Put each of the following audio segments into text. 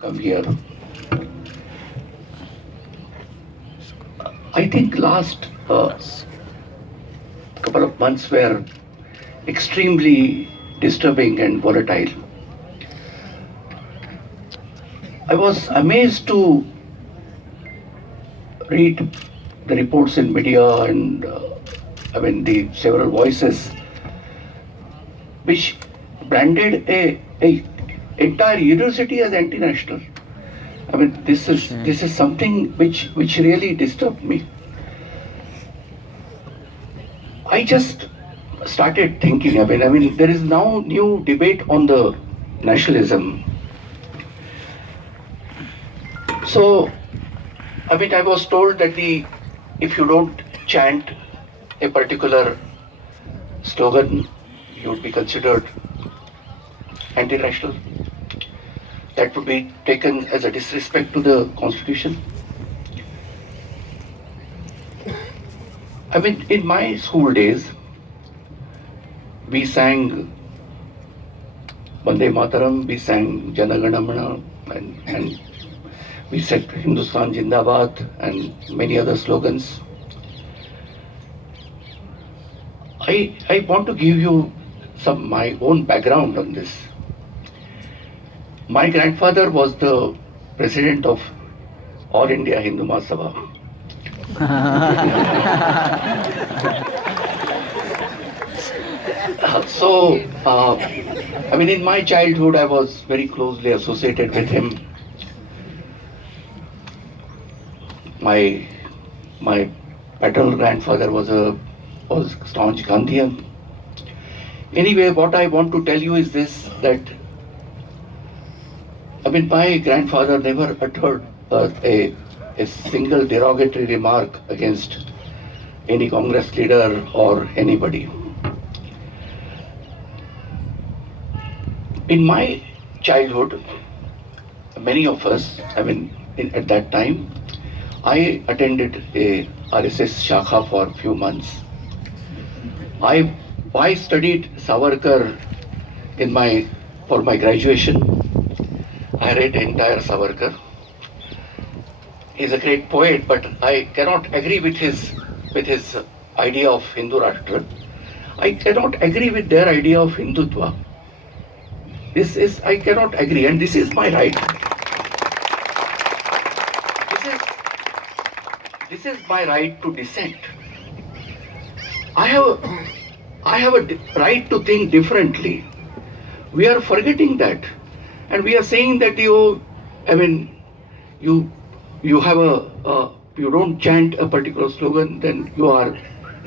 come here. I think last couple of months were extremely disturbing and volatile. I was amazed to read the reports in media and the several voices which branded a entire university as anti-national. This is something which really disturbed me. I just started thinking. There is now new debate on the nationalism. So, I was told that if you don't chant a particular slogan, you would be considered anti-national. That would be taken as a disrespect to the constitution. In my school days, we sang Vande Mataram, we sang Jana Gana Mana, and we said Hindustan Jindabad and many other slogans. I want to give you my own background on this. My grandfather was the president of All India Hindu Mahasabha. In my childhood, I was very closely associated with him. My paternal grandfather was staunch Gandhian. Anyway, what I want to tell you is this, that my grandfather never uttered a single derogatory remark against any Congress leader or anybody. In my childhood, many of us, at that time, I attended a RSS Shakha for a few months. I studied Savarkar for my graduation. I read entire Savarkar. He's a great poet, but I cannot agree with his idea of Hindu Rashtra. I cannot agree with their idea of Hindutva. I cannot agree, and this is my right. This is my right to dissent. I have a right to think differently. We are forgetting that, and we are saying that you don't chant a particular slogan, then you are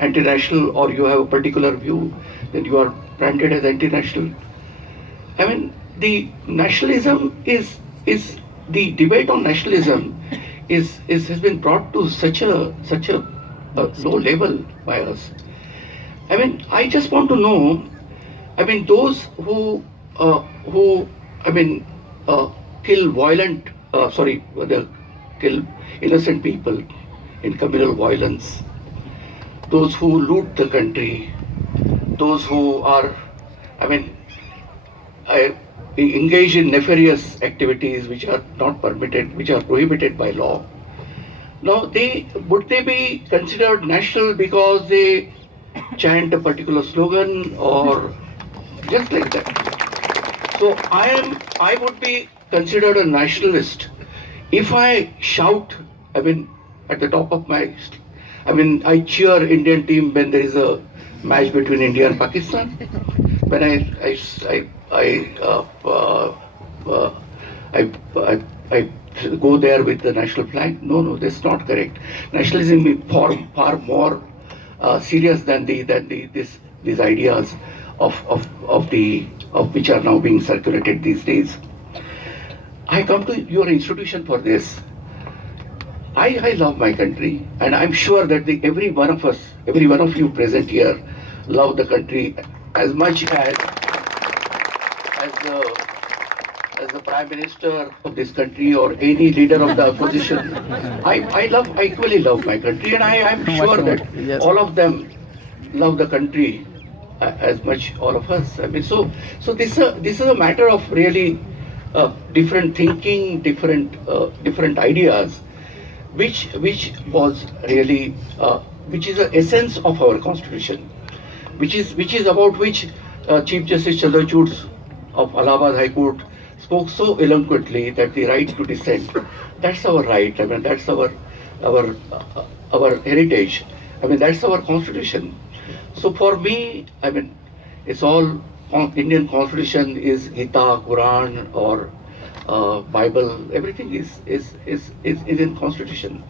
anti-national, or you have a particular view, then you are branded as anti-national. The nationalism is the debate on nationalism has been brought to such a low level by us. I just want to know, those who kill innocent people in communal violence, those who loot the country, those who are, engage in nefarious activities which are not permitted, which are prohibited by law. Now, would they be considered national because they chant a particular slogan or just like that? So I would be considered a nationalist if I shout, at the top of my, I cheer Indian team when there is a match between India and Pakistan. When I go there with the national flag. No, that's not correct. Nationalism is far more serious than these ideas of which are now being circulated these days. I come to your institution for this. I love my country, and I'm sure that every one of us, every one of you present here, love the country as much as the Prime Minister of this country or any leader of the opposition. I equally love my country, and I'm sure that all of them love the country as much, all of us. So this is a matter of really different thinking, different ideas, which was really which is the essence of our constitution, which is about which Chief Justice Chandrachud of Allahabad High Court spoke so eloquently, that the right to dissent, that's our right. I mean, that's our our heritage. I mean, that's our constitution. So for me, I mean, it's all Indian constitution is Gita, Quran, or Bible. Everything is in constitution.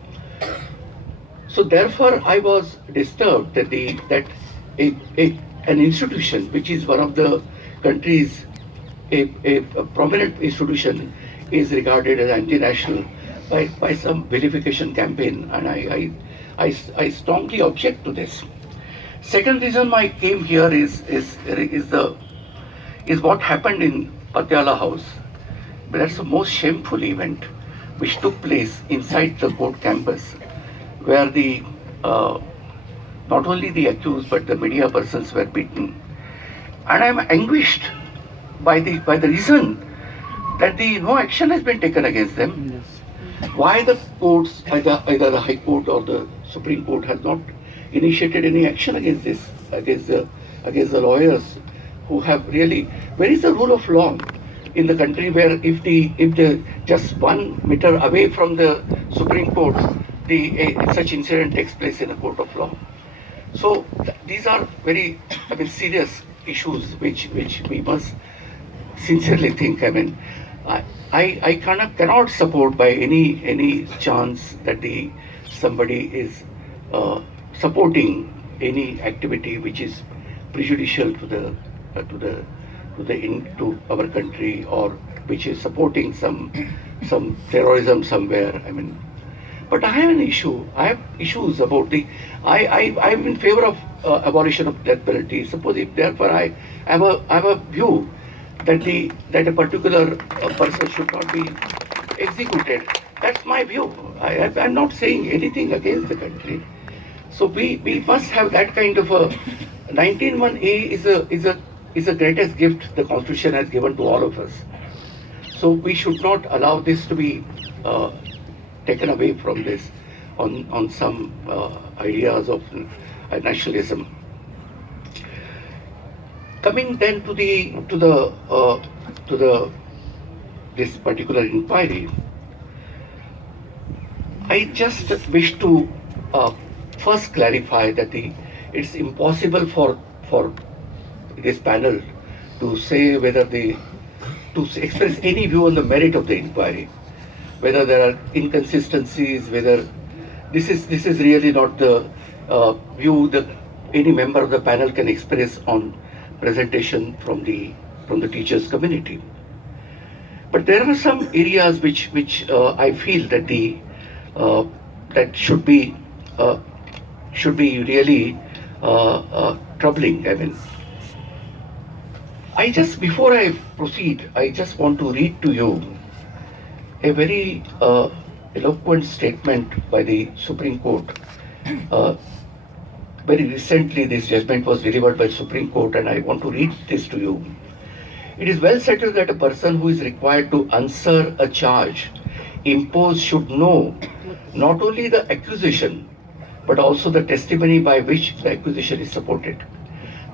So therefore, I was disturbed that an institution which is one of the country's a prominent institution is regarded as anti-national by some vilification campaign, and I strongly object to this. Second reason I came here is what happened in Patiala House. But that's the most shameful event which took place inside the court campus, where the not only the accused but the media persons were beaten. And I am anguished by the reason that no action has been taken against them. Yes. Why the courts, either the High Court or the Supreme Court, has not initiated any action against this, against the lawyers who have really. Where is the rule of law in the country where if the just 1 meter away from the Supreme Court, such incident takes place in a court of law? So these are very, I mean, serious issues which we must sincerely think. I mean, I cannot support by any chance that somebody is supporting any activity which is prejudicial to our country, or which is supporting some terrorism somewhere. I mean, but I have an issue. I have issues about I'm in favor of abolition of death penalty. Suppose if therefore I have a view that a particular person should not be executed. That's my view. I'm not saying anything against the country. So we must have that kind of a 19(1)(a) is the greatest gift the Constitution has given to all of us. So we should not allow this to be taken away from this on some ideas of nationalism. Coming then to this particular inquiry, I just wish to first clarify that it's impossible for this panel to say whether to express any view on the merit of the inquiry, whether there are inconsistencies, whether this is really not the view that any member of the panel can express on presentation from the teachers community. But there are some areas which I feel that that should be really troubling. I mean, before I proceed, I just want to read to you a very eloquent statement by the Supreme Court. Very recently, this judgment was delivered by the Supreme Court, and I want to read this to you. It is well settled that a person who is required to answer a charge imposed should know not only the accusation, but also the testimony by which the accusation is supported.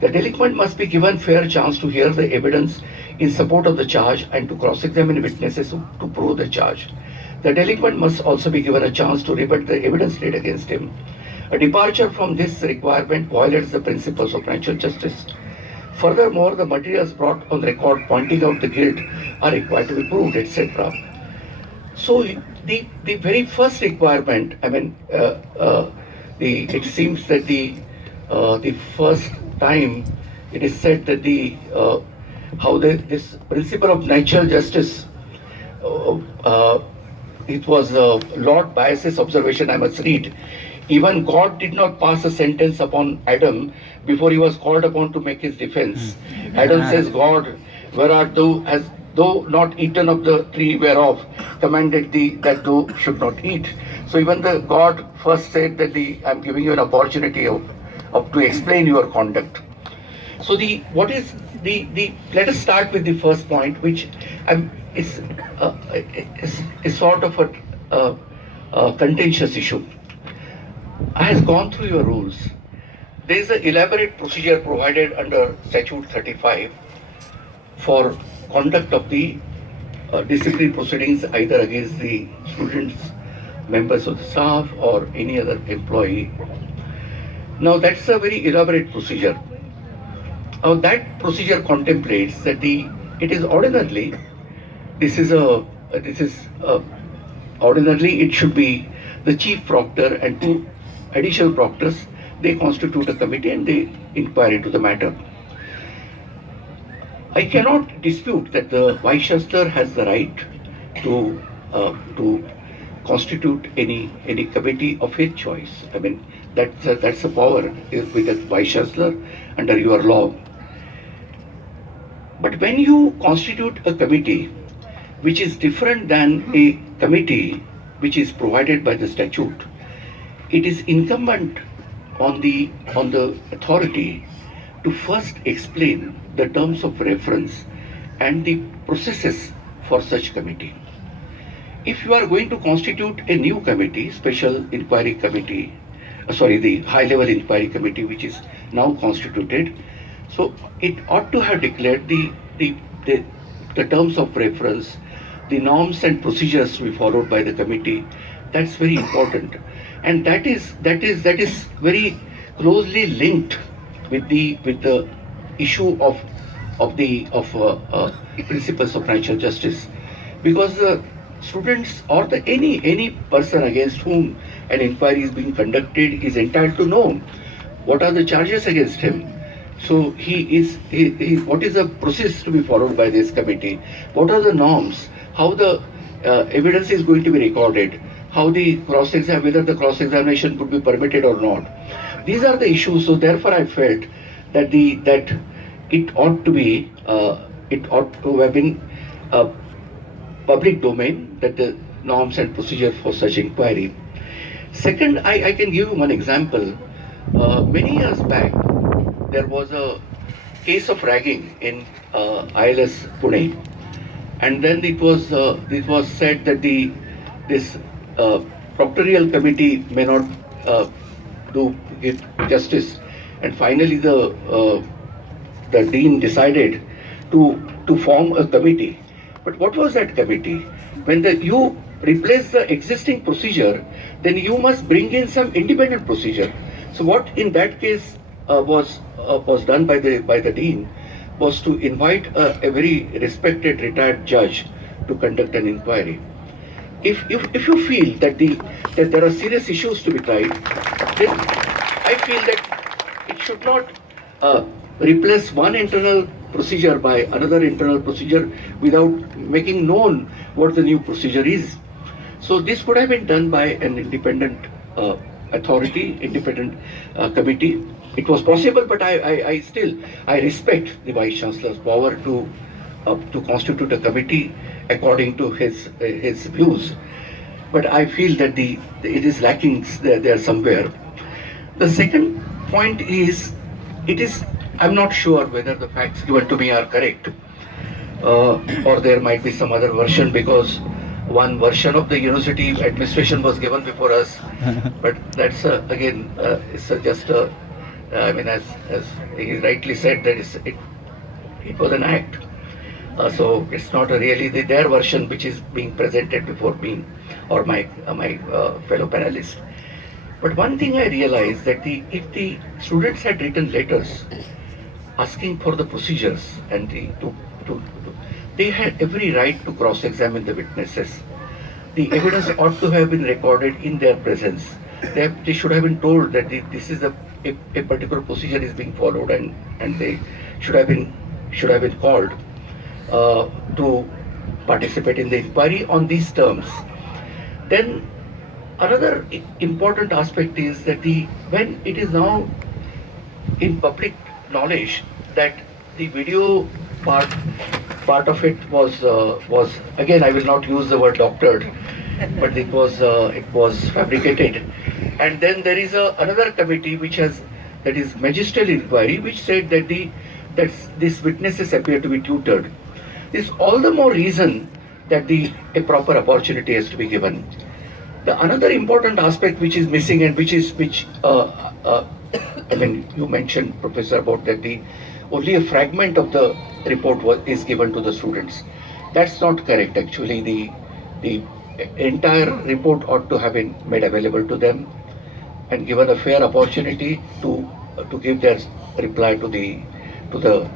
The delinquent must be given fair chance to hear the evidence in support of the charge and to cross-examine witnesses to prove the charge. The delinquent must also be given a chance to rebut the evidence laid against him. A departure from this requirement violates the principles of natural justice. Furthermore, the materials brought on record pointing out the guilt are required to be proved, etc. So the very first requirement, I mean, it seems that the first time it is said that this principle of natural justice, it was Lord Byas's observation. I must read. Even God did not pass a sentence upon Adam before he was called upon to make his defense. Adam says, God, where art thou, as though not eaten of the tree whereof commanded thee that thou should not eat. So even the God first said that I'm giving you an opportunity to explain your conduct. So let us start with the first point, which is is sort of a, a contentious issue. I has gone through your rules. There is an elaborate procedure provided under Statute 35 for conduct of the disciplinary proceedings either against the students, members of the staff, or any other employee. Now that's a very elaborate procedure. Now that procedure contemplates that it is ordinarily this is a this is a, ordinarily it should be the chief proctor and two additional proctors. They constitute a committee and they inquire into the matter. I cannot dispute that the Vice Chancellor has the right to constitute any committee of his choice. I mean that's a power with the Vice Chancellor under your law. But when you constitute a committee which is different than a committee which is provided by the statute, it is incumbent on the authority to first explain the terms of reference and the processes for such committee. If you are going to constitute a new committee, special inquiry committee, the high level inquiry committee which is now constituted, so it ought to have declared the terms of reference, the norms and procedures to be followed by the committee. That's very important, and that is very closely linked with the issue of principles of financial justice, because the students or any person against whom an inquiry is being conducted is entitled to know what are the charges against him. So what is the process to be followed by this committee? What are the norms? How the evidence is going to be recorded? How the whether the cross-examination could be permitted or not? These are the issues. So therefore, I felt that it ought to have been public domain, that the norms and procedure for such inquiry. Second, I can give you one example. Many years back, there was a case of ragging in ILS Pune, and then it was said that this proctorial committee may not give justice, and finally the dean decided to form a committee. But what was that committee? When you replace the existing procedure, then you must bring in some independent procedure. So what in that case was done by the dean was to invite a very respected retired judge to conduct an inquiry. If you feel that there are serious issues to be tried, then I feel that it should not replace one internal procedure by another internal procedure without making known what the new procedure is. So this could have been done by an independent authority, independent committee. It was possible, but I still respect the Vice Chancellor's power to constitute a committee according to his views. But I feel that it is lacking there somewhere. The second point is, I'm not sure whether the facts given to me are correct, or there might be some other version, because one version of the university administration was given before us, but that's again it's just I mean, as he rightly said, that it was an act. So it's not really their version which is being presented before me or my fellow panelists. But one thing I realized, that if the students had written letters asking for the procedures and they had every right to cross-examine the witnesses. The evidence ought to have been recorded in their presence. They should have been told that this is a particular procedure is being followed, and they should have been called to participate in the inquiry on these terms. Then another important aspect is that when it is now in public knowledge that the video part of it was again, I will not use the word doctored, but it was fabricated. And then there is another committee that is magisterial inquiry, which said that these witnesses appear to be tutored. This all the more reason that a proper opportunity has to be given. The another important aspect which is missing and uh, I mean, you mentioned, Professor, about that the only a fragment of the report is given to the students. That's not correct. Actually, the entire report ought to have been made available to them and given a fair opportunity to give their reply to the to the